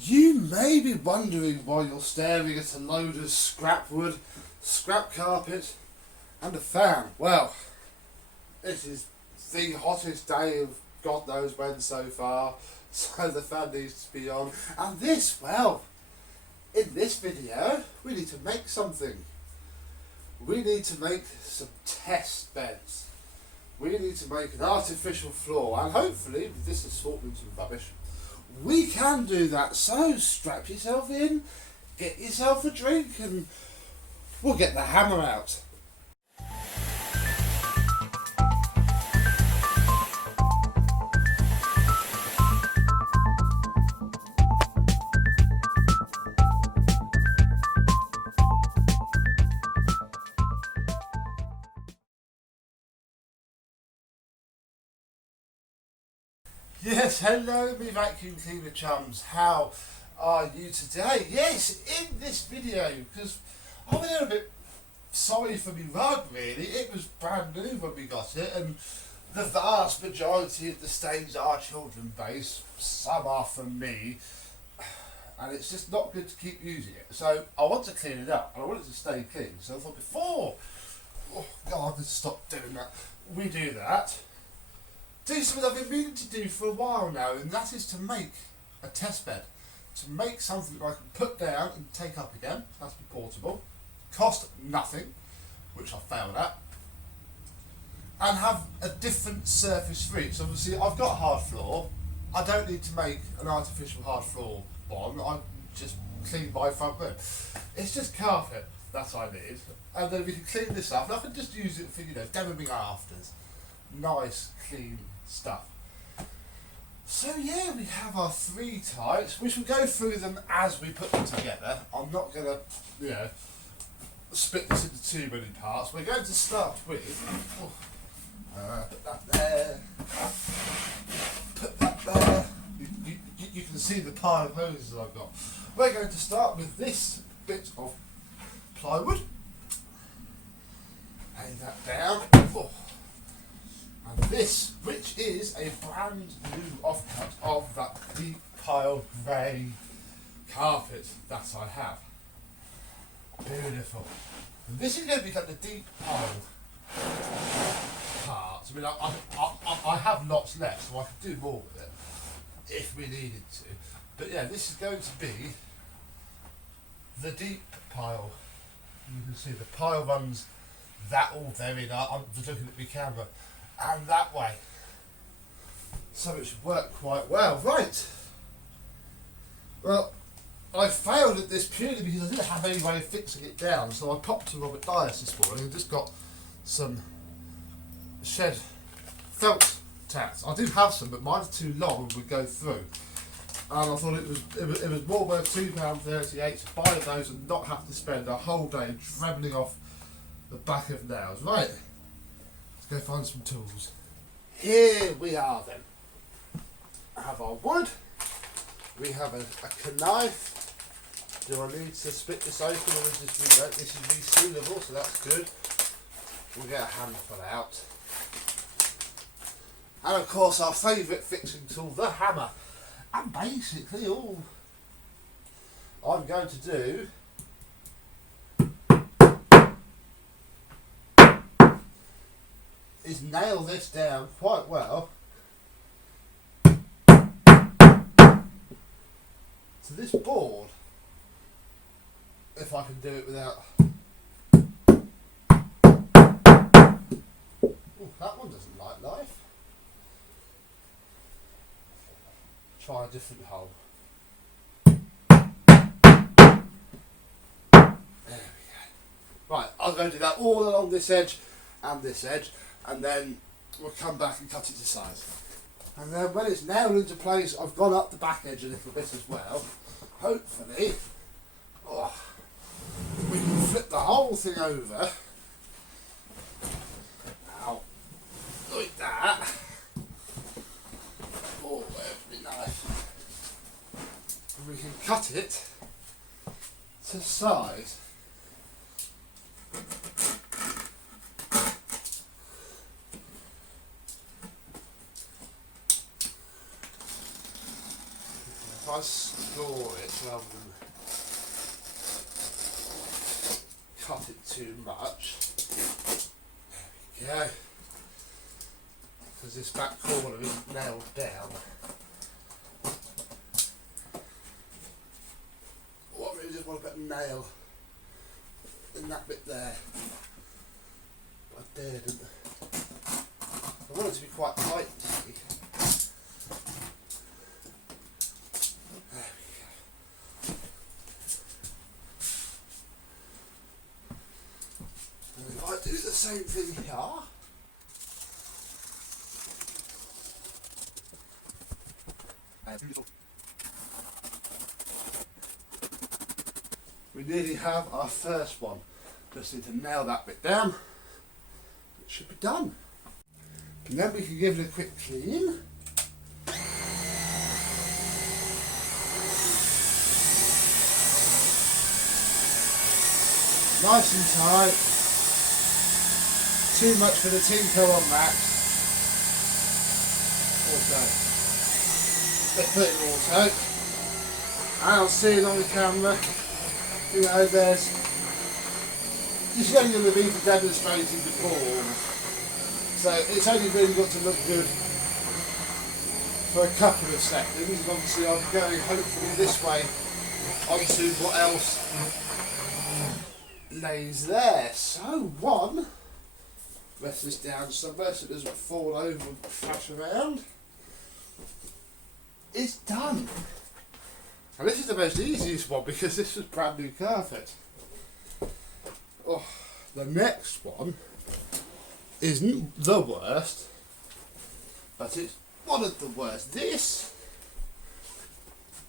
You may be wondering why you're staring at a load of scrap wood, scrap carpet, and a fan. Well, it is the hottest day of God knows when so far, so the fan needs to be on. And this, well, in this video, we need to make something. We need to make some test beds. We need to make an artificial floor, and hopefully, with this assortment of rubbish, we can do that. So strap yourself in, get yourself a drink, and we'll get the hammer out. Yes, hello me vacuum cleaner chums, how are you today? Yes, in this video, because I'm a little bit sorry for me rug really, it was brand new when we got it, and the vast majority of the stains are children based, some are from me, and it's just not good to keep using it. So I want to clean it up, and I want it to stay clean, so I thought before, oh God, let's stop doing that, we do that. Do something I've been meaning to do for a while now, and that is to make a test bed. To make something that I can put down and take up again, has to be portable, cost nothing, which I failed at, and have a different surface for each. So obviously I've got hard floor, I don't need to make an artificial hard floor one, I just clean my front room. It's just carpet, that's what I need, and then we can clean this up, and I can just use it for, you know, demoing afters. Nice, clean stuff. So yeah, we have our three types. We should go through them as we put them together. I'm not going to, you know, split this into too many parts. We're going to start with, put that there, put that there. You can see the pile of hoses that I've got. We're going to start with this bit of plywood. Lay that down. Oh. And this, which is a brand new offcut of that deep pile grey carpet that I have. Beautiful. And this is going to be like the deep pile part. I mean, I have lots left, so I could do more with it if we needed to. But yeah, this is going to be the deep pile. You can see the pile runs that all very nice. I'm just looking at my camera. And that way. So it should work quite well. Right. Well, I failed at this purely because I didn't have any way of fixing it down. So I popped to Robert Dias this morning and just got some shed felt tacks. I do have some, but mine's too long and would go through. And I thought it was more worth £2.38 to buy those and not have to spend a whole day trebling off the back of nails. Right. Let's go find some tools. Here we are then. I have our wood. We have a knife. Do I need to split this open or is this is resealable, so that's good. We'll get a handful out. And of course our favourite fixing tool, the hammer. And basically all I'm going to do is nail this down quite well to this board, if I can do it without. Ooh, that one doesn't like life. Try a different hole. There we go. Right, I'm going to do that all along this edge and this edge. And then we'll come back and cut it to size. And then when it's nailed into place, I've gone up the back edge a little bit as well. Hopefully, we can flip the whole thing over. Now, like that. Oh, there's my knife. And we can cut it to size. If I explore it rather than cut it too much. There we go. Because this back corner isn't nailed down. Oh, I really just want to put a nail in that bit there. But I didn't. I want it to be quite tight, you see. There we go. And if I do the same thing here, we nearly have our first one. Just need to nail that bit down. It should be done. And then we can give it a quick clean. Nice and tight. Too much for the tinko on that. Also. Let's put it in auto. And I'll see it on the camera. You know, there's. This is only going to be for demonstrating before. So it's only really got to look good for a couple of seconds. And obviously I'm going hopefully this way onto what else lays there. So one, rest this down somewhere so it doesn't fall over and flash around. It's done. And this is the most easiest one because this is brand new carpet. Oh, the next one isn't the worst, but it's one of the worst. This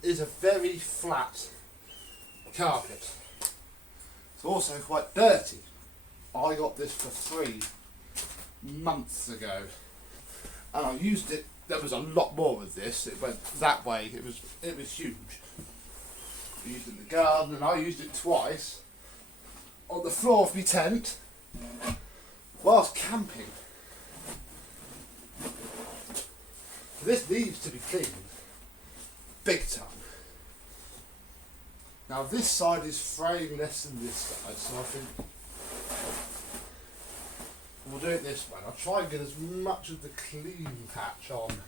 is a very flat carpet. It's also quite dirty. I got this for 3 months ago and I used it. There was a lot more of this. It went that way. It was huge. I used it in the garden and I used it twice on the floor of my tent whilst camping. This needs to be cleaned big time. Now this side is fraying less than this side, so I think we'll do it this way. I'll try and get as much of the clean patch on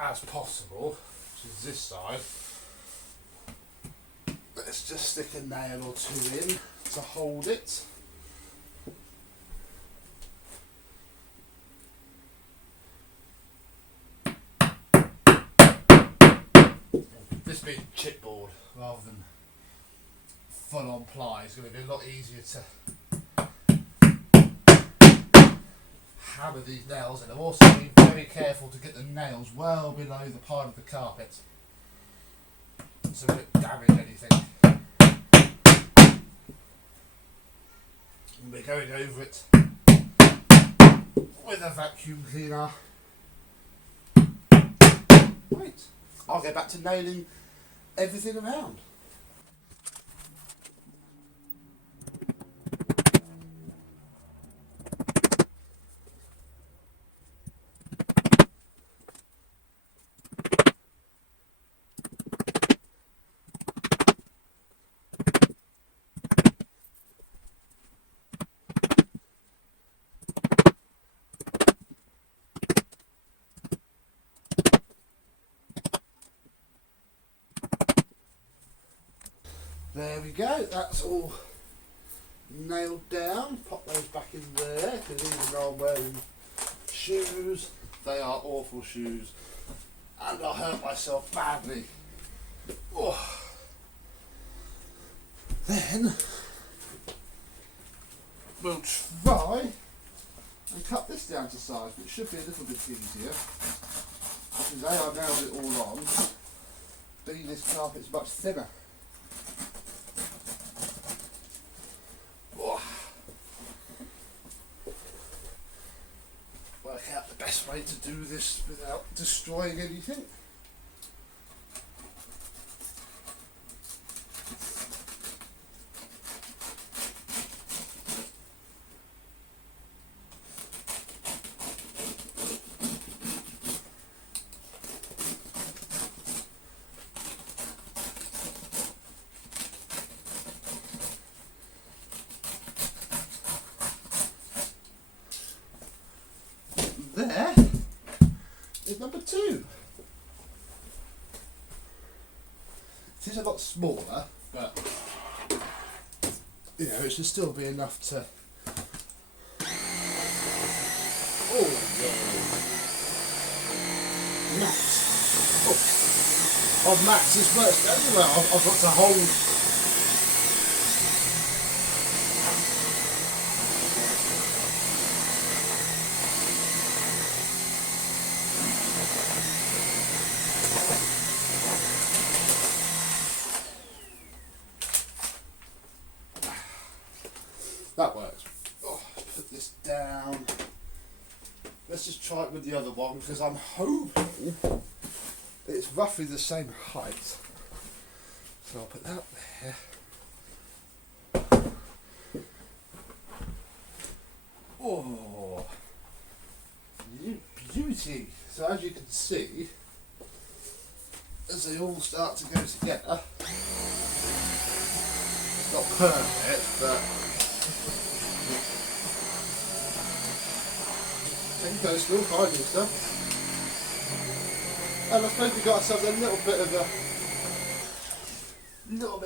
as possible, which is this side. Let's just stick a nail or two in to hold it. This being chipboard rather than full on ply is going to be a lot easier to hammer these nails in. I've also been very careful to get the nails well below the part of the carpet so we don't damage anything. And we're going over it with a vacuum cleaner. Right, I'll get back to nailing everything around. There we go, that's all nailed down. Pop those back in there, because even though I'm wearing shoes, they are awful shoes. And I hurt myself badly. Oh. Then, we'll try and cut this down to size, which should be a little bit easier. Because I've nailed it all on, being this carpet's much thinner. Work out the best way to do this without destroying anything. It is a lot smaller, but you know, it should still be enough to. Oh, Max. Oh, Max is worse. Anyway, I've got to hold. That works. Oh, put this down. Let's just try it with the other one because I'm hoping it's roughly the same height. So I'll put that there. Oh, beauty. So as you can see, as they all start to go together, it's not perfect, but you go still finding stuff. And I suppose we got ourselves a little bit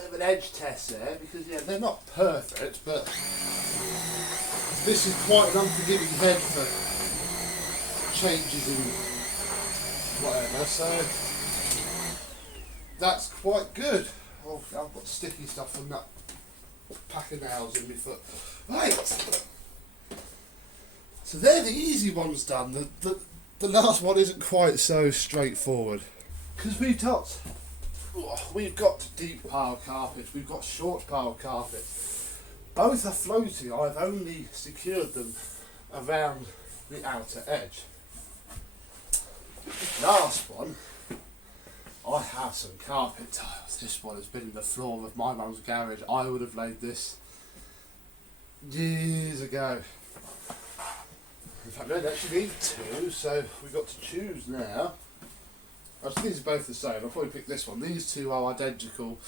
of an edge test there because yeah, they're not perfect, but this is quite an unforgiving head for changes in whatever, so that's quite good. Oh, I've got sticky stuff from that pack of nails in my foot. Right. So they're the easy ones done. The last one isn't quite so straightforward because we've got deep pile carpets, we've got short pile carpets. Both are floating. I've only secured them around the outer edge. Last one, I have some carpet tiles. This one has been in the floor of my mum's garage. I would have laid this years ago. In fact, we don't actually need two, so we've got to choose now. Actually, these are both the same. I'll probably pick this one. These two are identical.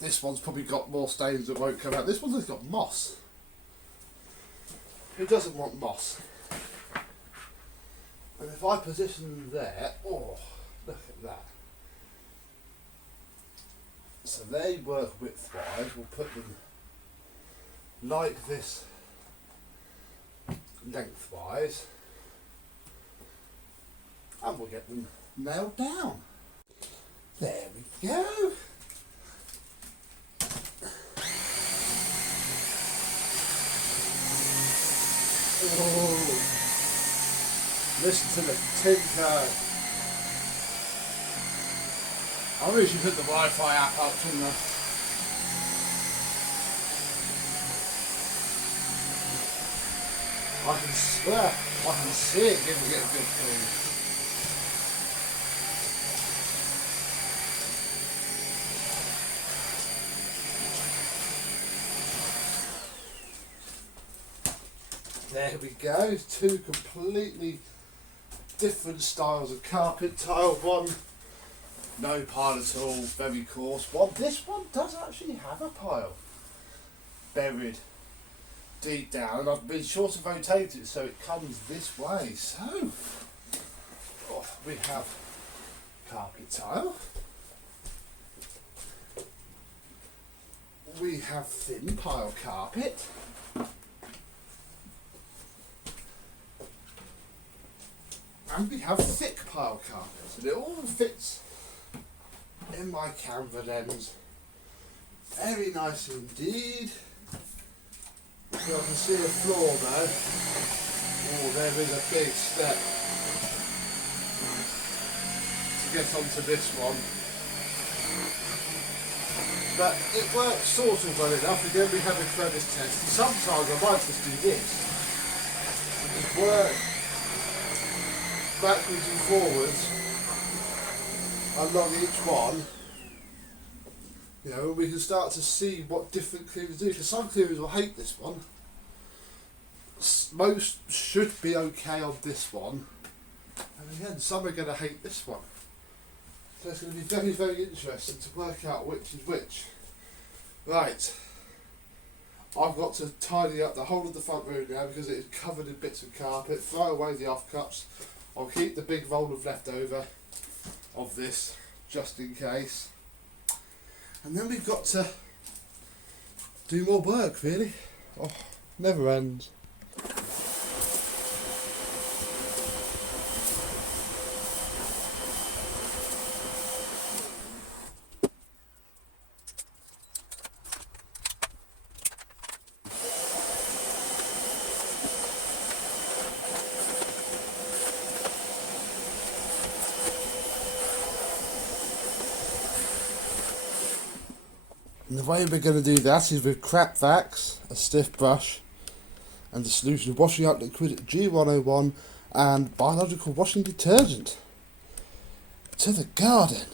This one's probably got more stains that won't come out. This one's got moss. Who doesn't want moss? And if I position them there, oh, look at that. So they work widthwise. We'll put them like this lengthwise, and we'll get them nailed down. There we go. Oh, listen to the tinker. I really should put the Wi-Fi app up, shouldn't I? I can swear, I can see it giving it a good clean. There we go, two completely different styles of carpet tile. One, no pile at all, very coarse. This one does actually have a pile buried deep down, and I've been sure to rotate it so it comes this way. So we have carpet tile, we have thin pile carpet, and we have thick pile carpet, and it all fits in my Canva lens very nice indeed. So I can see a floor though. Oh, there is a big step to get onto this one. But it works sort of well enough. Again, we have a crevice test. Sometimes I might just do this. And just work backwards and forwards along each one. You know, we can start to see what different cleaners do, because some cleaners will hate this one. Most should be okay on this one, and again, some are going to hate this one. So it's going to be very, very interesting to work out which is which. Right, I've got to tidy up the whole of the front room now because it is covered in bits of carpet. Throw away the offcuts. I'll keep the big roll of leftover of this just in case. And then we've got to do more work, really. Oh, never ends. And the way we're going to do that is with crap vacs, a stiff brush, and a solution of washing up liquid G101 and biological washing detergent. To the garden.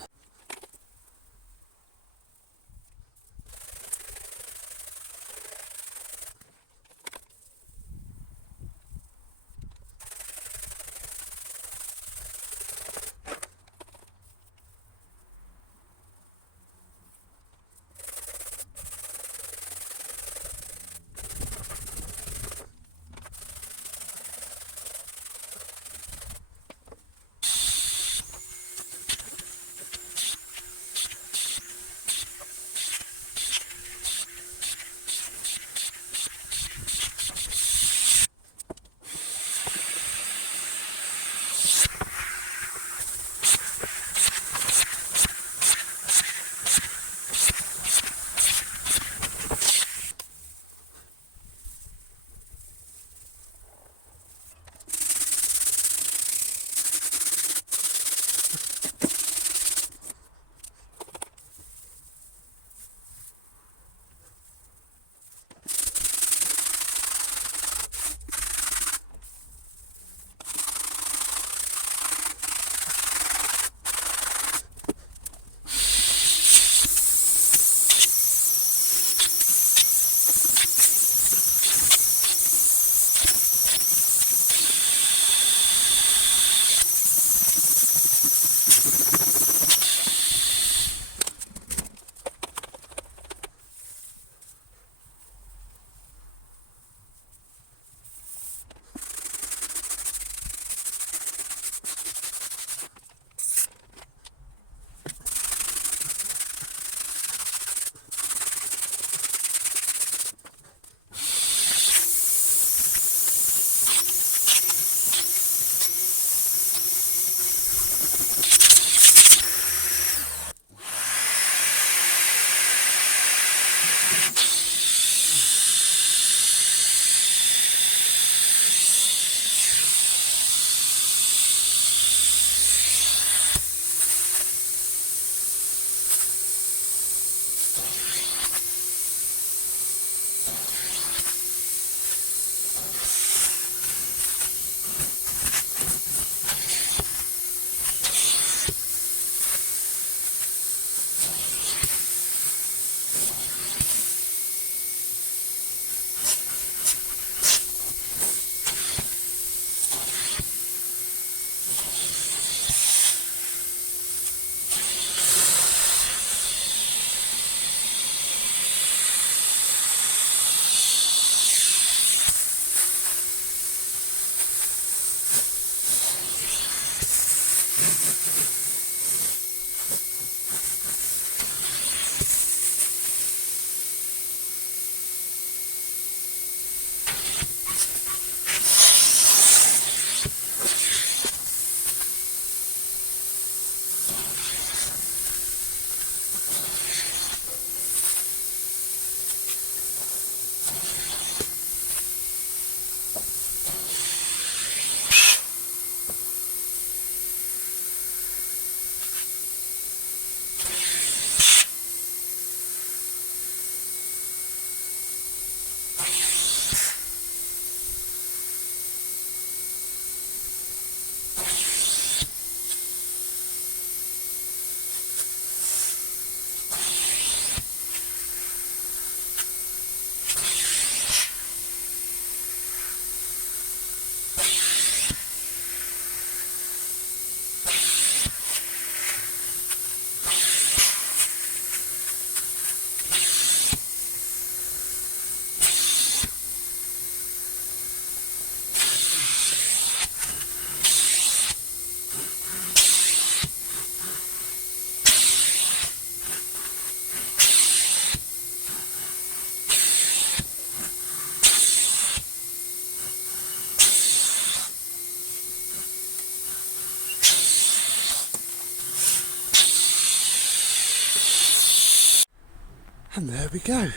And there we go.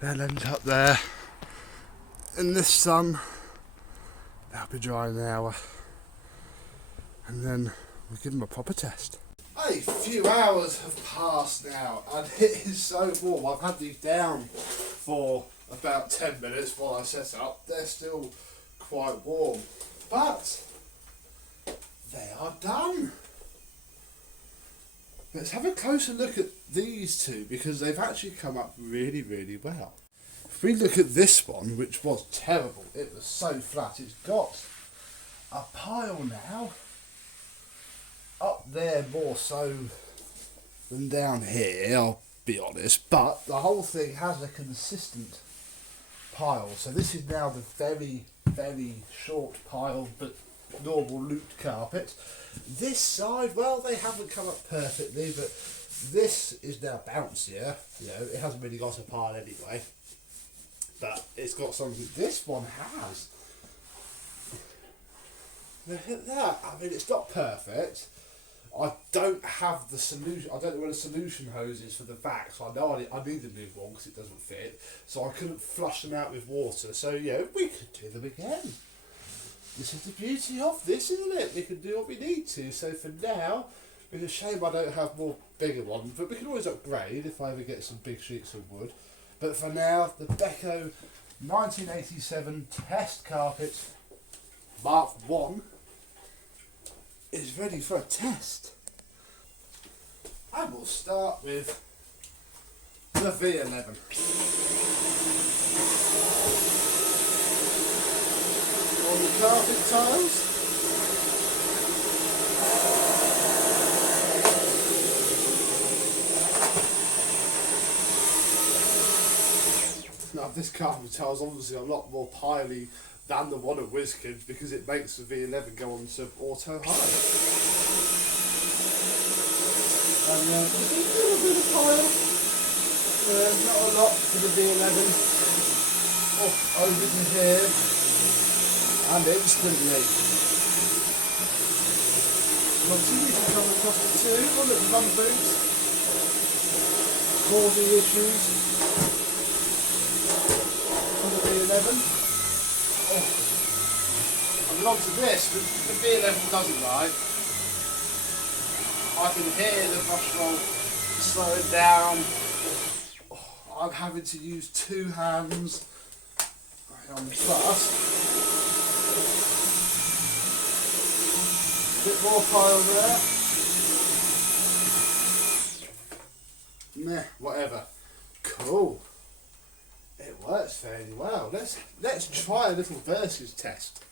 They'll end up there in this sun. They'll be dry in an hour. And then we'll give them a proper test. A few hours have passed now and it is so warm. I've had these down for about 10 minutes while I set up. They're still quite warm, but they are done. Let's have a closer look at these two because they've actually come up really, really well. If we look at this one, which was terrible, it was so flat, it's got a pile now up there more so than down here, I'll be honest, but the whole thing has a consistent pile. So this is now the very, very short pile but normal looped carpet. This side, well, they haven't come up perfectly, but this is now bouncier. You know, it hasn't really got a pile anyway, but it's got something this one has. Look at that. I mean, it's not perfect. I don't have the solution. I don't know where the solution hose is for the vac, so I know I need a new one because it doesn't fit. So I couldn't flush them out with water. So yeah, we could do them again. This is the beauty of this, isn't it? We can do what we need to. So for now, it's a shame I don't have more bigger ones, but we can always upgrade if I ever get some big sheets of wood. But for now, the Beko 1987 test carpet Mark 1 is ready for a test. And we'll start with the V11. On the carpet tiles. Now this carpet tile is obviously a lot more piley than the one at WizKids because it makes the V11 go on to auto high. And a little bit of pile. Not a lot for the V11. Off over to here. And instantly. Continue to come across the two. Oh look, mum boots. Causing issues. On the V11. And on to this, the V11 doesn't like. I can hear the brush roll slowing down. I'm having to use two hands. Plus, a bit more pile there. Meh, whatever. Cool. It works fairly well. Let's try a little versus test.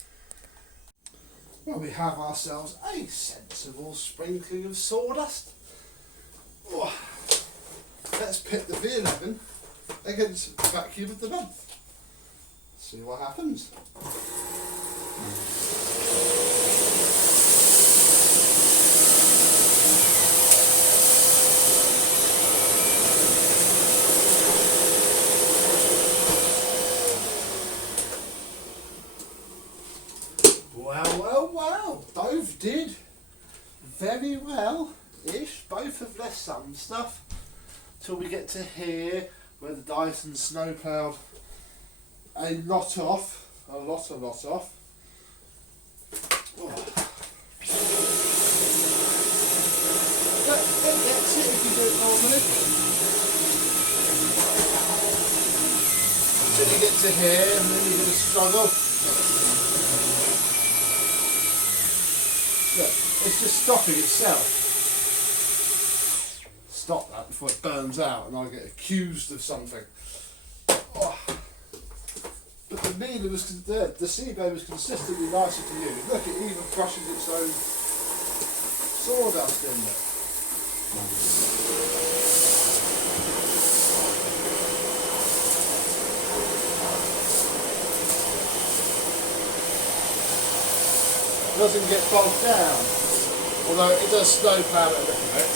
Well, we have ourselves a sensible sprinkling of sawdust. Oh, let's pit the V11 against the vacuum of the month. See what happens. Well, both did very well-ish. Both have left some stuff till we get to here where the Dyson snowplowed a lot off. Oh. But it gets it if you do it normally. Until you get to here and then you're going to struggle. Look, it's just stopping itself. Stop that before it burns out and I get accused of something. Oh. But the needle was the seabed was consistently nicer to use. Look, it even brushes its own sawdust in there. Doesn't get bogged down, although it does slow plow it a little bit.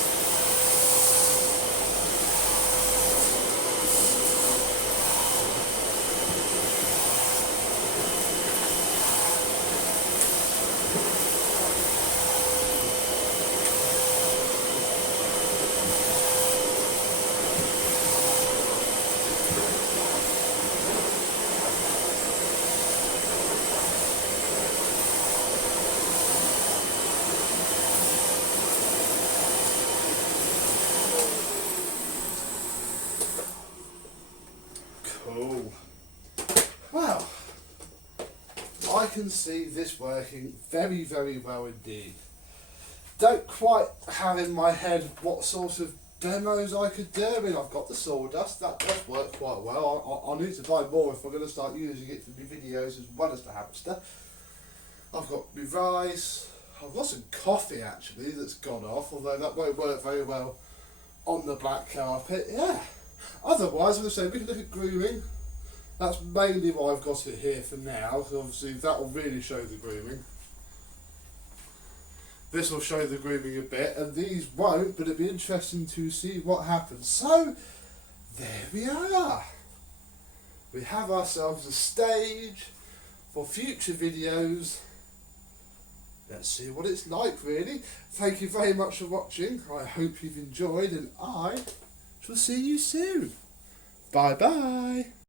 can see this working very, very well indeed. Don't quite have in my head what sort of demos I could do. I mean, I've got the sawdust, that does work quite well. I need to buy more if I'm going to start using it for my videos as well as the hamster. I've got my rice, I've got some coffee actually that's gone off, although that won't work very well on the black carpet. Yeah. Otherwise, as I say, we can look at grooming. That's mainly why I've got it here for now, because obviously that will really show the grooming. This will show the grooming a bit, and these won't, but it'd be interesting to see what happens. So, there we are. We have ourselves a stage for future videos. Let's see what it's like, really. Thank you very much for watching. I hope you've enjoyed, and I shall see you soon. Bye bye.